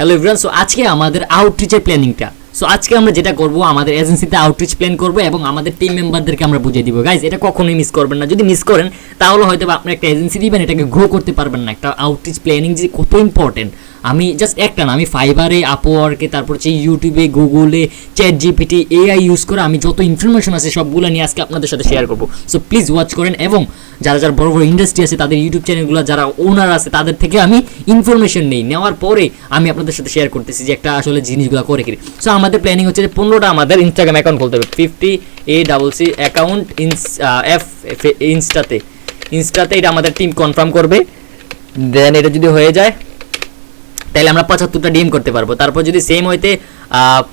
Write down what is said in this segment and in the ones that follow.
Hello everyone, so আজকে আমাদের আউটরিচের প্ল্যানিংটা। সো আজকে আমরা যেটা করব, আমাদের এজেন্সিতে আউটরিচ প্ল্যান করব এবং আমাদের টিম মেম্বারদেরকে আমরা বুঝিয়ে দিব। গাইজ, এটা কখনোই মিস করবেন না। যদি মিস করেন তাহলে হয়তো আপনি একটা এজেন্সি দিবেন, এটাকে গ্রো করতে পারবেন না। একটা আউটরিচ প্ল্যানিং যে কত ইম্পর্টেন্ট, আমি জাস্ট একটা না, আমি ফাইবারে, আপওয়ার্কে, তারপর হচ্ছে ইউটিউবে, গুগলে, চ্যাট জিপিটি, এআই ইউজ করে আমি যত ইনফরমেশন আছে সবগুলো নিয়ে আজকে আপনাদের সাথে শেয়ার করবো। সো প্লিজ ওয়াচ করেন, এবং যারা যারা বড় বড় ইন্ডাস্ট্রি আছে তাদের ইউটিউব চ্যানেলগুলো, যারা ওনার আছে তাদের থেকে আমি ইনফরমেশন নেই, নেওয়ার পরে আমি আপনাদের সাথে শেয়ার করতেছি যে একটা আসলে জিনিসগুলো করে কি। সো আমাদের প্ল্যানিং হচ্ছে যে 15টা আমাদের ইনস্টাগ্রাম অ্যাকাউন্ট খুলতে হবে, 50ACC অ্যাকাউন্ট ইনস্টাতে এটা আমাদের টিম কনফার্ম করবে। দেন এটা যদি হয়ে যায় তাহলে আমরা 75টা ডিএম করতে পারবো। তারপর যদি সেম হইতে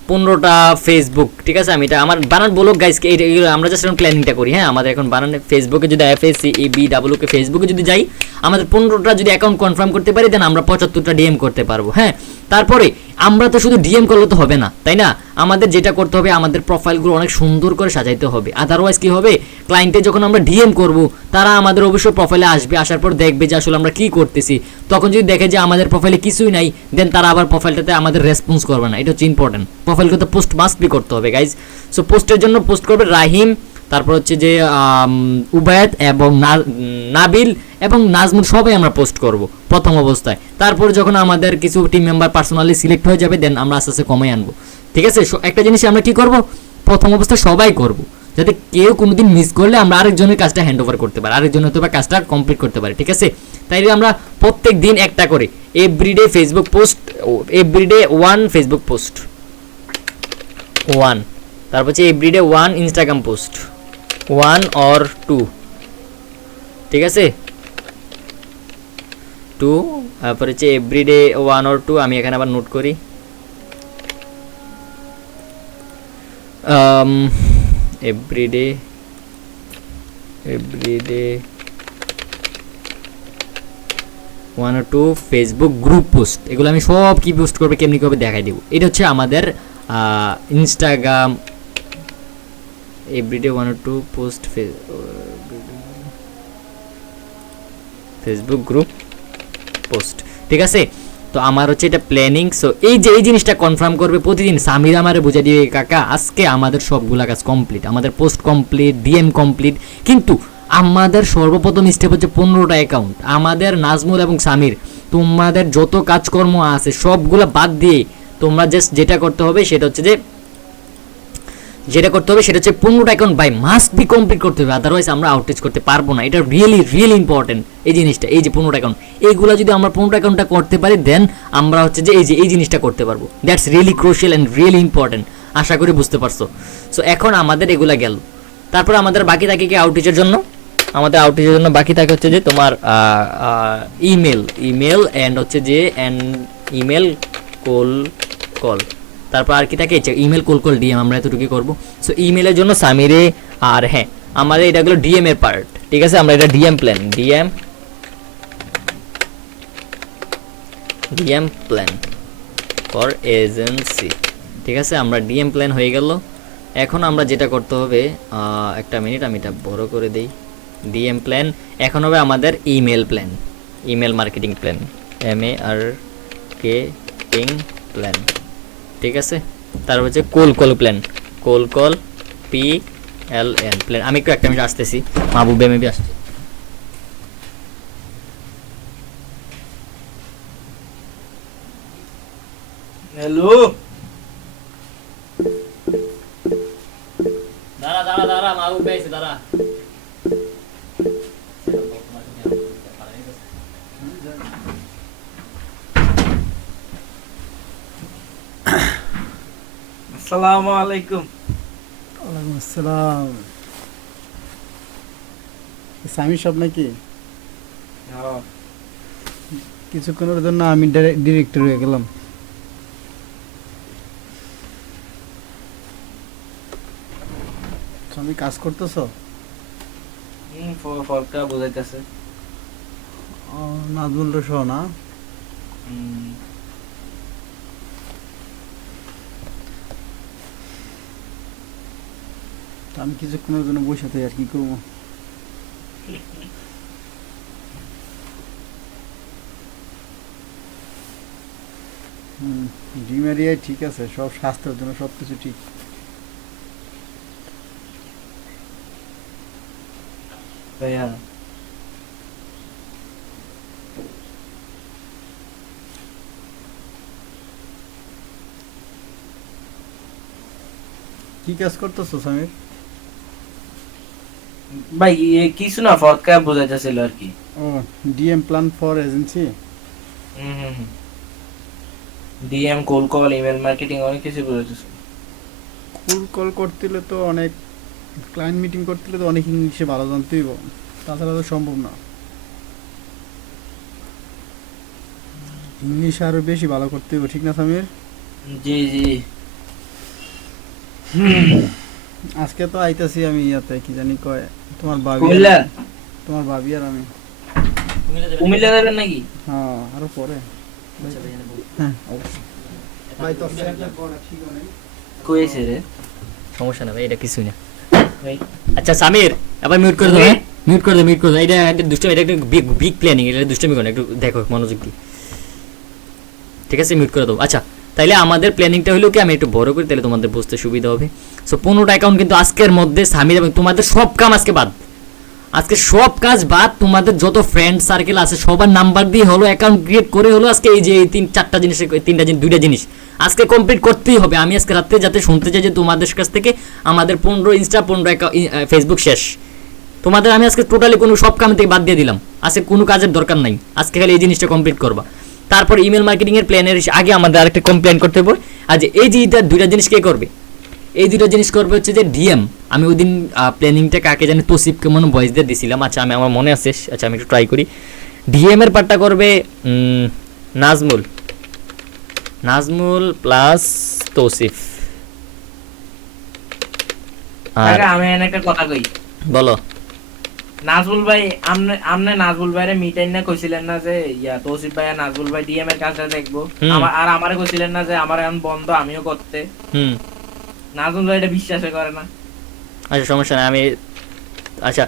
15টা ফেসবুক, ঠিক আছে, আমি এটা আমার বানান বলো গাইজকে, এইগুলো আমরা জাস্ট এখন প্ল্যানিংটা করি। হ্যাঁ, আমাদের এখন বানানে ফেসবুকে যদি FACEBWকে ফেসবুকে যদি যাই, আমাদের 15টা যদি অ্যাকাউন্ট কনফার্ম করতে পারি, দেন আমরা 75টা ডিএম করতে পারবো। হ্যাঁ, তারপরে আমরা তো শুধু ডিএম করলে তো হবে না, তাই না? আমাদের যেটা করতে হবে, আমাদের প্রোফাইলগুলো অনেক সুন্দর করে সাজাইতে হবে। আদারওয়াইজ কী হবে, ক্লায়েন্টে যখন আমরা ডিএম করব, তারা আমাদের অবশ্যই প্রোফাইলে আসবে, আসার পর দেখবে যে আসলে আমরা কী করতেছি। তখন যদি দেখে যে আমাদের প্রোফাইলে কিছুই নাই, দেন তারা আবার প্রোফাইলটাতে আমাদের রেসপন্স করবে না। এটা হচ্ছে ইম্পর্টেন্ট। প্রোফাইলকে তো পোস্ট মাস্ট বি করতে হবে গাইজ। সো পোস্টের জন্য পোস্ট করবে রাহিম, তারপর হচ্ছে যে উবায়েদ এবং নাবিল এবং নাজমুল, সবাই আমরা পোস্ট করব প্রথম অবস্থায়। তারপর যখন আমাদের কিছু টিম মেম্বার পার্সোনালি সিলেক্ট হয়ে যাবে, দেন আমরা আস্তে আস্তে কমে আনবো। ঠিক আছে, একটা জিনিস আমরা কি করব, প্রথম অবস্থায় সবাই করব, যাতে কেউ কোনোদিন মিস করলে আমরা আরেকজনের কাজটা হ্যান্ড ওভার করতে পারি, আরেকজন হয়তো বা কাজটা কমপ্লিট করতে পারি। ঠিক আছে, তাই আমরা প্রত্যেক দিন একটা করে everyday Facebook post, everyday 1 Facebook post 1, তারপর হচ্ছে এভরিডে 1 ইনস্টাগ্রাম পোস্ট 1 or 2, ঠিক আছে, 2। তারপর হচ্ছে এভরিডে 1 or 2, আমি এখানে আবার নোট করি। Everyday 1 or 2 Facebook group post, এগুলো আমি সব কি পোস্ট করবে, কেমনি করবে দেখাই দেবো। এটা হচ্ছে আমাদের Instagram everyday 1 or 2 post Facebook group post, ঠিক আছে। তো আমার হচ্ছে এটা প্ল্যানিং। সো এই যে এই জিনিসটা কনফার্ম করবে প্রতিদিন, সামির আমারে বুঝে দিবে কাকা আজকে আমাদের সবগুলা কাজ কমপ্লিট, আমাদের পোস্ট কমপ্লিট, ডিএম কমপ্লিট। কিন্তু আমাদের সর্বপ্রথম স্টেপ হচ্ছে 15টা অ্যাকাউন্ট, আমাদের নাজমুল এবং সামির, তোমাদের যত কাজকর্ম আছে সবগুলা বাদ দিয়ে তোমরা জাস্ট যেটা করতে হবে সেটা হচ্ছে 15টা account by must be complete করতে হবে, আদারওয়াইজ আমরা আউটরিচ করতে পারবো না। এটা রিয়েলি ইম্পর্টেন্ট এই জিনিসটা। এই যে 15টা অ্যাকাউন্ট, এইগুলো যদি আমরা 15টা অ্যাকাউন্টটা করতে পারি, দেন আমরা হচ্ছে যে এই জিনিসটা করতে পারবো। That's really crucial and really important. আশা করি বুঝতে পারছো। সো এখন আমাদের এগুলা গেল, তারপর আমাদের বাকি থাকে কি আউটরিচের জন্য। আমাদের আউটরিচের জন্য বাকি থাকে হচ্ছে যে তোমার ইমেল অ্যান্ড হচ্ছে যে ইমেল কল, তারপর আর কি থাকে ইমেল কল ডিএম, আমরা এতটুকু করবো। সো ইমেলের জন্য সামিরে, আর হ্যাঁ আমাদের এটা গেলো ডিএম এর পার্ট, ঠিক আছে। আমরা এটা ডিএম প্ল্যান ফর এজেন্সি, ঠিক আছে। আমরা ডিএম প্ল্যান হয়ে গেল। এখন আমরা যেটা করতে হবে, একটা মিনিট আমি এটা বড় করে দিই। ডিএম প্ল্যান এখন হবে আমাদের email marketing plan, MARKETING plan, ঠিক আছে। তারপর হচ্ছে কল প্ল্যান, PLN প্ল্যান। আমি একটু একটা মিনিট আসতেছি, মাহবুব মেবি আসছে। হ্যালো, দাঁড়া মাহবুব এসে দাঁড়া। আসসালামু আলাইকুম। ওয়ালাইকুম আসসালাম। সামি সব নাকি? হ্যাঁ, কিছুক্ষণের জন্য আমি ডিরেক্টর হয়ে গেলাম। তুমি কাজ করতেছো? ফলটা বোঝাইতেছে। নাজমুল সহ না? আমি কিছুক্ষণের জন্য বসে থাকি, আর কি করবো। ডিম এরিয়ায় ঠিক আছে, সব স্বাস্থ্যের জন্য সব কিছু ঠিক। ভাইয়া কি কাজ করতেছো সামির? ভাই কিছু না, ফটকা বোঝাইতেছিল আর কি। ও, DM plan for agency. DM, cold call, email marketing, অনেক কিছু বোঝাইতেছিল। ফুল কল করতেলে তো অনেক, ক্লায়েন্ট মিটিং করতেলে তো অনেক ইংলিশে ভালো জানতেই হবে, তাছাড়া তো সম্ভব না। ইংলিশ আরো বেশি ভালো করতে হবে, ঠিক না সামির? জি জি। আজকে তো আইতাছি আমি ইয়াতে, কি জানি কয়, তোমার ভাবি কুমিল্লা? তোমার ভাবি আর আমি। কুমিল্লা যাবেন নাকি? হ্যাঁ, আরো পরে। হ্যাঁ অবশ্যই ভাই, তোর ফ্রেন্ডটা কোন ঠিক নেই? কইছে রে সমস্যা না ভাই, এটা কিছুই না। ভাই। আচ্ছা সামির, আবার মিউট করে দাও, মিউট করে দাও, মিউট করে দাও। এটা একটা দুষ্টামি, এটা একটা বিগ প্ল্যানিং, এটা দুষ্টামি করো না, একটু দেখো মনোযোগ দিয়ে। ঠিক আছে, মিউট করে দাও। আচ্ছা, তাইলে আমাদের প্ল্যানিংটা হলো কি, আমি একটু বড় করি তাহলে তোমাদের বুঝতে সুবিধা হবে। সো 15টা অ্যাকাউন্ট কিন্তু আজকের মধ্যে সামির এবং তোমাদের সব কাম আজকে বাদ, আজকে সব কাজ বাদ, তোমাদের যত ফ্রেন্ড সার্কেল আছে সবার নাম্বার দিয়ে হলো অ্যাকাউন্ট ক্রিয়েট করে হলো আজকে এই যে এই 3-4টা জিনিস, 3টা জিনিস, 2টা জিনিস আজকে কমপ্লিট করতেই হবে। আমি আজকে রাত্রে যাতে শুনতে চাই যে তোমাদের কাছ থেকে আমাদের 15 ইনস্টা, 15 ফেসবুক শেষ। তোমাদের আমি আজকে টোটালি কোনো সব কাম থেকে বাদ দিয়ে দিলাম, আজকে কোনো কাজের দরকার নাই, আজকে খালি এই জিনিসটা কমপ্লিট করবা। তারপর ইমেল মার্কেটিং এর প্ল্যানের আগে আমাদের আরেকটা কমপ্লেন করতে হবে। আর যে এই যে 2টা জিনিস কে করবে, এই 2টা জিনিস করবে হচ্ছে যে ডিএম। আমি ওই দিন প্ল্যানিংটা কাকে জানি তোসিফকে মনে ভয়েস দিয়ে দিছিলাম। আচ্ছা, আমি আমার মনে আছে, আচ্ছা আমি একটু ট্রাই করি। ডিএম এর পার্টটা করবে নাজমুল, নাজমুল প্লাস তোসিফ। আর কাকা, আমি এখানে একটা কথা কই। বলো। নাজমুল ভাই, আমনে নাজমুল ভাইরে মিটাইন না কইছিলেন না যে ইয়া তৌসিফ ভাই আর নাজমুল ভাই ডিএম এর কাজটা দেখবো। আর আমারে কইছিলেন না যে আমার এখন বন্ধ, আমিও করতে। নাজমুল ভাই এটা বিশ্বাসই করে না। আচ্ছা সমস্যা নাই, আচ্ছা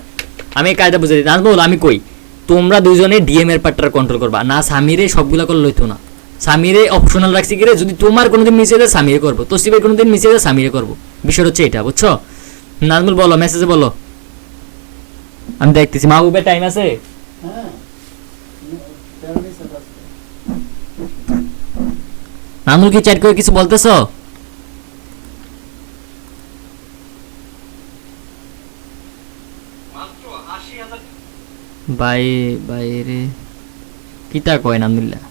আমি এই কাজটা বুঝে দিই। নাজমুল, আমি কই তোমরা দুজনে ডিএম এর পার্টটা কন্ট্রোল করবা না, সামিরে সবগুলা করে লইতো না। সামিরে অপশনাল রাখছি কি রে, যদি তোমার কোনোদিন মিসে যায় সামিরে করবো, তোসিফের কোনোদিন মিসে যায় সামিরে করবো, বিষয় হচ্ছে এটা, বুঝছো? নাজমুল বলো, মেসেজে বলো, আমি দেখতেছি। মাহবুবের টাইম আছে? নাজমুল কি চ্যাট করে কিছু বলতেছো? বাইরে কিতা কয় নাজমুল্লাহ?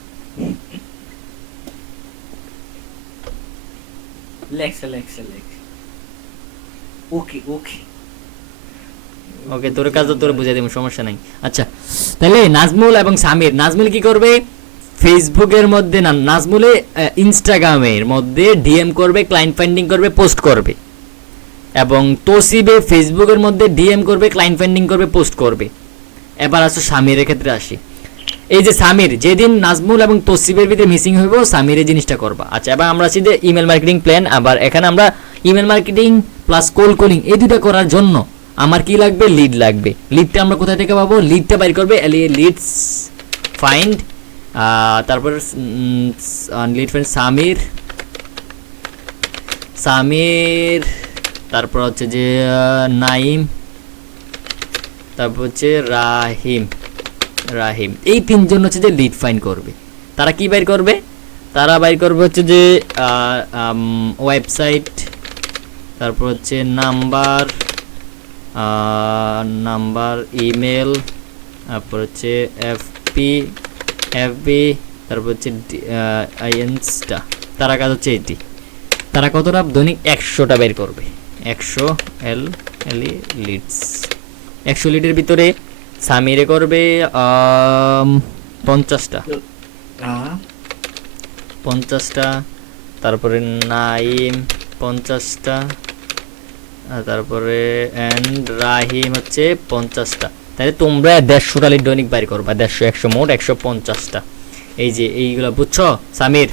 লেখছে। ওকে ওকে ওকে, তোর কাজ তো তোর বুঝাই দেব, সমস্যা নাই। আচ্ছা, তাহলে নাজমুল এবং সামির, নাজমুল কি করবে ফেসবুকের মধ্যে, না নাজমুলে ইনস্টাগ্রামের মধ্যে ডিএম করবে, ক্লায়েন্ট ফাইন্ডিং করবে, পোস্ট করবে। এবং তোসিবে ফেসবুকের মধ্যে ডিএম করবে, ক্লায়েন্ট ফাইন্ডিং করবে, পোস্ট করবে। এবার আসো সামিরের ক্ষেত্রে আসি। এই যে সামির, যেদিন নাজমুল এবং তোসিবের ভিতরে মিসিং হইব, সামির এই জিনিসটা করবা। আচ্ছা, এবার আমরা আসি যে ইমেল মার্কেটিং প্ল্যান। আবার এখানে আমরা ইমেল মার্কেটিং প্লাস কোল কলিং এই দুটো করার জন্য আমার কি লাগবে, লিড লাগবে। লিডটা আমরা কোথা থেকে পাবো, লিডটা বাইর করবে লিডস ফাইন্ড, তারপর লিড ফাইন্ড সামির, তারপর হচ্ছে যে নাইম, তারপর হচ্ছে রাহিম। এই 3 জন হচ্ছে যে লিড ফাইন্ড করবে। তারা কি বাইর করবে, তারা বাইর করবে হচ্ছে যে ওয়েবসাইট, তারপর হচ্ছে নাম্বার, ইমেল, তারপর হচ্ছে এফবি, তারপর হচ্ছে ইনস্টা। তারা কাজ হচ্ছে এটি। তারা কতটা দৈনিক 100টা বের করবে, 100 লিডস। 100 লিডের ভিতরে সামিরে করবে 50টা, তারপরে নাইম 50টা, তারপরে রাহিম হচ্ছে 50টা। তাহলে তোমরা 150টা লিড দৈনিক বাইর করবা, 100 মোট 150টা। এই যে এইগুলা বুঝছো সামির?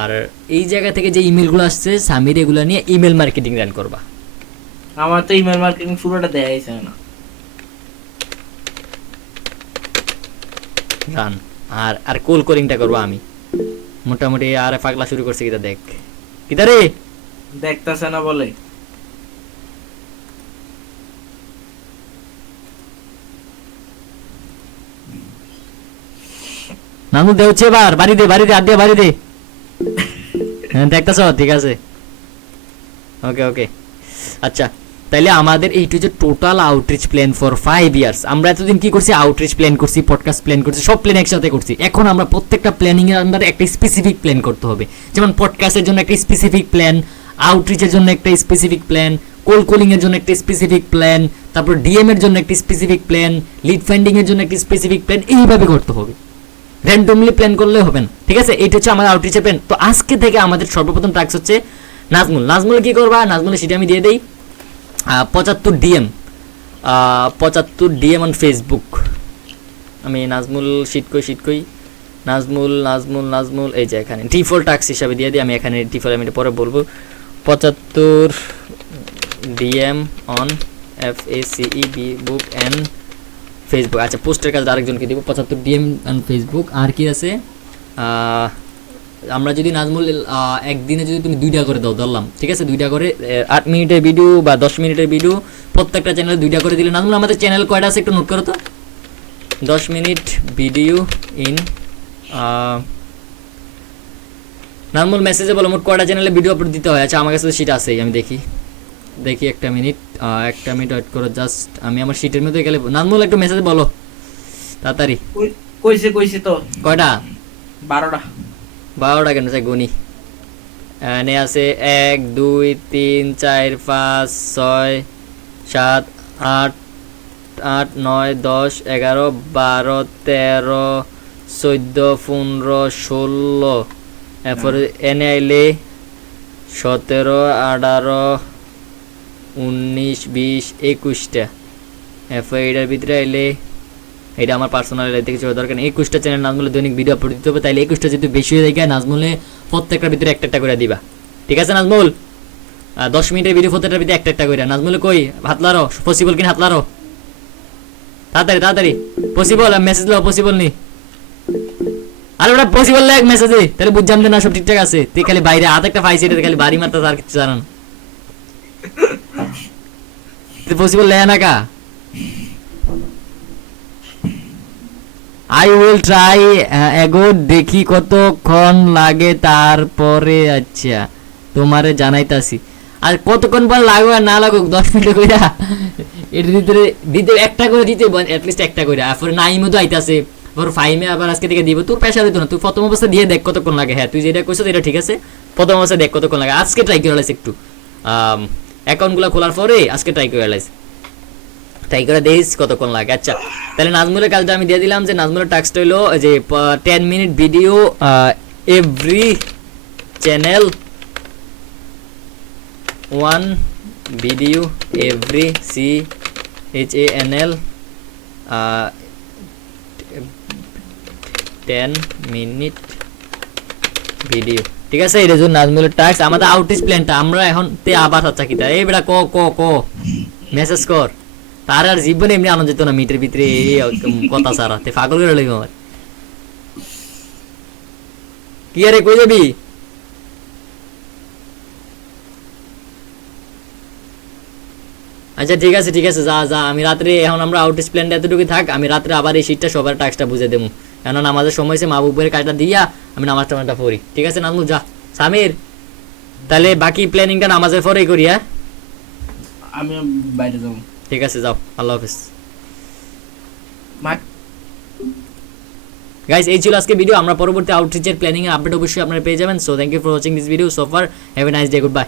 আর এই জায়গা থেকে যে ইমেলগুলো আসছে সামির, এগুলা নিয়ে ইমেল মার্কেটিং রান করবা। আমার তো ইমেল মার্কেটিং পুরোটা দেখাইছে না। রান আর আর কোল কলিংটা করবো আমি মোটামুটি। আর পাগলা শুরু করছে কিটা দেখ কিটা রে দেখতাছে না বলে নানু দে হচ্ছে এবার বাড়ি দে আর দিয়ে বাড়ি দে। হ্যাঁ দেখতেছ ঠিক আছে ওকে ওকে আচ্ছা। তাইলে আমাদের এইটা যে total outreach plan for 5 years. আমরা এতদিন কি করছি আউটরিচ প্ল্যান করছি পডকাস্ট প্ল্যান করছি সব প্ল্যান একসাথে করছি। এখন আমরা প্রত্যেকটা প্ল্যানিং এর আন্ডারে একটা স্পেসিফিক প্ল্যান করতে হবে। যেমন পডকাস্টের জন্য একটা স্পেসিফিক প্ল্যান, আউটরিচের জন্য একটা স্পেসিফিক প্ল্যান, কোল কলিং এর জন্য একটা স্পেসিফিক প্ল্যান, তারপর ডিএম এর জন্য একটা স্পেসিফিক প্ল্যান, লিড ফাইন্ডিং এর জন্য একটা স্পেসিফিক প্ল্যান। এইভাবে করতে হবে, র্যান্ডমলি প্ল্যান করলে হবে না ঠিক আছে। এইটা হচ্ছে আমাদের আউটরিচের প্ল্যান। তো আজকে থেকে আমাদের সর্বপ্রথম টাস্ক হচ্ছে নাজমুল কি করবা, নাজমুল সেটা আমি দিয়ে দেই 75 ডিএম 75 ডিএম অন ফেসবুক। আমি নাজমুল শিট কই নাজমুল এই যে এখানে ডিফল্ট টাস্ক হিসাবে দিয়ে দিই। আমি এখানে ডিফল্ট আমি এটা পরে বলবো 75 DM on FACEB book and Facebook. আচ্ছা পোস্টের কাজ আরেকজনকে দিব 75 ডিএম অন ফেসবুক। আর কি আছে আমরা যদি নাজমুল একদিনে যদি তুমি 2টা করে দাও ধরলাম ঠিক আছে, 2টা করে 8 মিনিটের ভিডিও বা 10 মিনিটের ভিডিও প্রত্যেকটা চ্যানেলে 2টা করে দিলে নাজমুল আমাদের চ্যানেল কয়টা আছে একটু নোট করো তো। 10 মিনিট ভিডিও ইন নাজমুল মেসেজে বলো মোট কয়টা চ্যানেলে ভিডিও আপলোড দিতে হয়। আচ্ছা আমার কাছে শীট আছে আমি দেখি একটা মিনিট ওয়েট করো জাস্ট। আমি আমার শীটের মধ্যে গেলে নাজমুল একটু মেসেজে বলো তাড়াতাড়ি। কইছে তো কয়টা 12টা কেন চাই গুনি এনে আছে 1 2 3 4 5 6 7 8 8 9 10 11 12 13 14 15 16 এরপরে এনে আইলে 17 18 19 20 21টা। এরপরে এটার ভিতরে আইলে এটা আমার পার্সোনাল থেকে চলে দরকার নেই। 21টা চ্যানেল নাজমুলে দৈনিক ভিডিও আপলোড দিতে হবে। তাইলে 21টা যেহেতু বেশি হয়ে যায় নাজমুলে প্রত্যেকটার ভিতরে একটা করে দিবা ঠিক আছে নাজমুল। 10 মিনিটের ভিডিও প্রত্যেকটার ভিতরে একটা করে। নাজমুলে কই হাতলারো পসিবল কিনা হাতলারো তাড়াতাড়ি পসিবল মেসেজ দাও পসিবল নি। আরে ওটা পসিবল লাগ মেসেজে তাহলে বুঝজাম যে না সব ঠিকঠাক আছে। তুই খালি বাইরে হাত একটা পাইছি এটা খালি বাড়ি মারতে আর কিছু জানান তুই পসিবল লে না কা। আই উইল ট্রাই এগো দেখি কতক্ষণ লাগে তারপরে। আচ্ছা তোমারে জানাইতাছি। আর কতক্ষণ পর লাগবে না লাগুক 10 মিনিট কইরা এর ভিতরে দিতে একটা করে দিতে অ্যাটলিস্ট একটা করে। আর পরে নাইমও তো আইতাছে পর ফাইমে আবার আজকে থেকে দিব। তোর পেশা দিত না তুই প্রথম অবস্থা দিয়ে দেখ কতক্ষণ লাগে। হ্যাঁ তুই যেটা কইছিস এটা ঠিক আছে প্রথম অবস্থা দেখ কতক্ষণ লাগে। আজকে ট্রাই করে লাইস একটু অ্যাকাউন্টগুলো খোলার পরে আজকে ট্রাই করে লাইস ট্রাই করে দেখিস কতক্ষণ লাগে। আচ্ছা তাহলে নাজমুলের কাজটা আমি দিয়ে দিলাম যে নাজমুলের টাস্কটা হলো যে 10 minute video every channel 1 video every CHANL 10 minute video ঠিক আছে। এটা জন্য নাজমুলের টাস্ক আমাদের আউটরিচ প্ল্যানটা আমরা এখন তে আবার হচ্ছে কিটা এই বেটা ক মেসেজ কর। তার আর জীবনে এমনি আনন্দ যেত না মিটের ভিতরে কথা সারা তে পাগল করে লইব আমার। কি আরে কই যাবি? আচ্ছা ঠিক আছে যা আমি রাত্রে এখন আমরা আউটরিচ প্ল্যানটা এতটুকু থাক। আমি রাত্রে আবার এই শীটটা সবার টাস্কটা বুঝে দেবো কেননা আমাদের সময় হয়েছে মাহবুবের কাজটা দিয়া আমি নামাজটা পড়ি ঠিক আছে নাজমুল যা। সামির তাহলে বাকি প্ল্যানিংটা নামাজের পরেই করি। হ্যাঁ আমি বাইরে যাব ঠিক আছে যাও আল্লাহ হাফেজ গাইস। এই ছিল আজকে ভিডিও। আমরা পরবর্তী আউটরিচের প্ল্যানিং এর আপডেট অবশ্যই আপনারা পেয়ে যাবেন। So thank you for watching this video so far. Have a nice day, good by.